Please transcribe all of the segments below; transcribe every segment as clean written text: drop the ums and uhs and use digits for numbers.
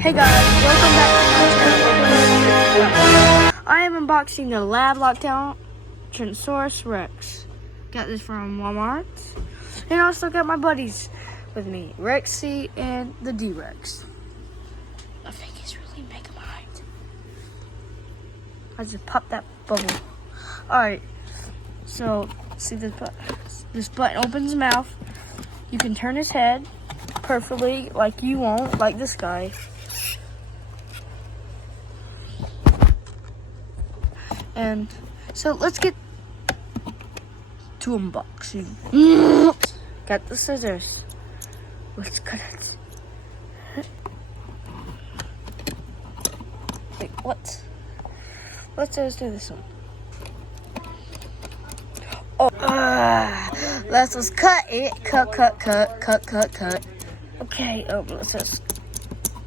Hey guys, welcome back to my channel. I am unboxing the Lab Lockdown Saurus Rex. Got this from Walmart. And also got my buddies with me, Rexy and the D-Rex. I think he's really mega mind. I just popped that bubble. Alright, so see this button opens his mouth. You can turn his head perfectly like you want, like this guy. And so let's get to unboxing. Got the scissors. Let's cut it. Wait, what? Let's do this one. Oh, let's just cut it. Cut. Okay, let's just.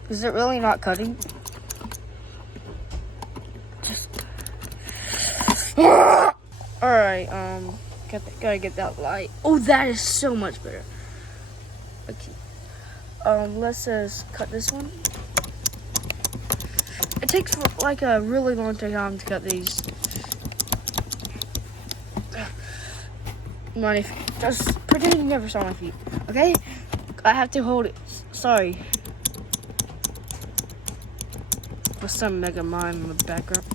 Is it really not cutting? Just. Alright, gotta get that light. Oh, that is so much better. Okay. Let's just cut this one. It takes like a really long time to cut these. My feet. Just pretend you never saw my feet. Okay? I have to hold it. Sorry. With some mega mime in the background.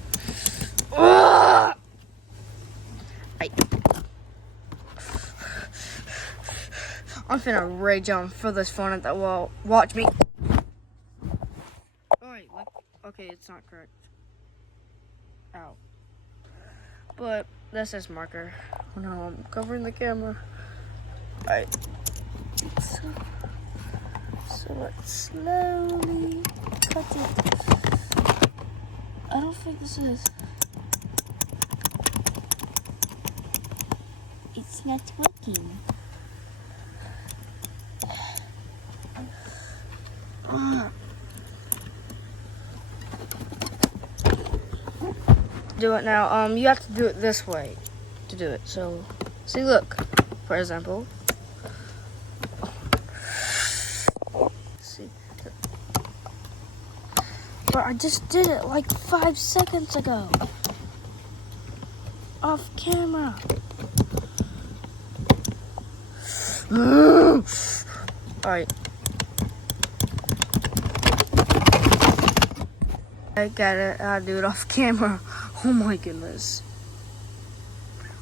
I'm finna rage on for this phone at that wall. Watch me. Alright, okay, it's not correct. Ow. But that's this marker. Oh no, I'm covering the camera. Alright. So let's slowly cut it. I don't think this is. It's not working. Do it now. You have to do it this way to do it. So, see, look, for example. See, but I just did it like 5 seconds ago, off camera. All right. I got it. I'll do it off camera. Oh my goodness.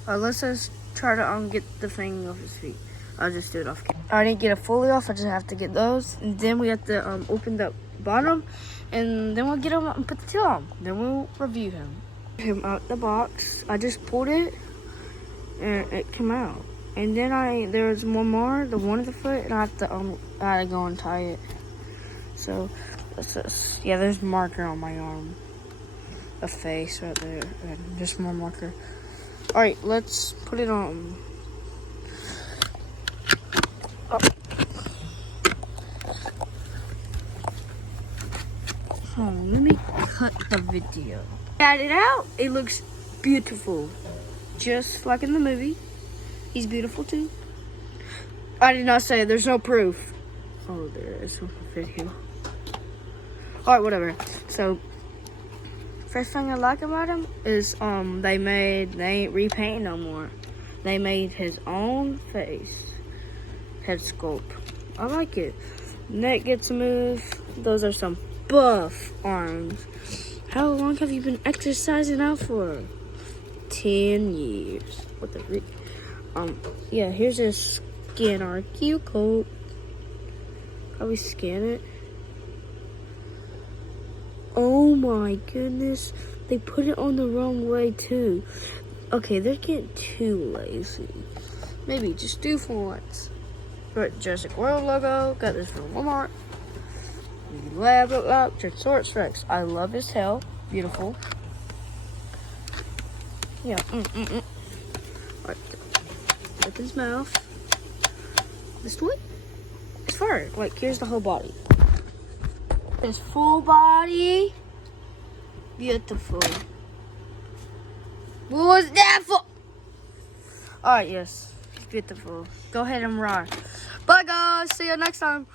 Let's just try to get the thing off his feet. I'll just do it off camera. I didn't get it fully off. I just have to get those. And then we have to open the bottom. And then we'll get him and put the tail on. Then we'll review him. Him out the box. I just pulled it. And it came out. And then there's one more. The one at the foot. And I have to go and tie it. So. Yeah, there's a marker on my arm. A face right there. And just more marker. Alright, let's put it on. Oh. Let me cut the video. Got it out. It looks beautiful. Just like in the movie. He's beautiful too. I did not say there's no proof. Oh, there is on the video. Alright, whatever. So, first thing I like about him is they ain't repainting no more. They made his own face. Head sculpt. I like it. Neck gets moved. Those are some buff arms. How long have you been exercising out for? 10 years. What the yeah, here's his skin RQ coat. How we scan it? Oh my goodness, they put it on the wrong way too. Okay, they're getting too lazy. Maybe just do for once. Right, Jurassic World logo, got this from Walmart. Lab Saurus Rex. I love his tail, beautiful. Yeah, Alright, open his mouth. This way? It's fur, like here's the whole body. His full body. Beautiful. What was that for? Alright, yes. Beautiful. Go ahead and roar. Bye guys. See you next time.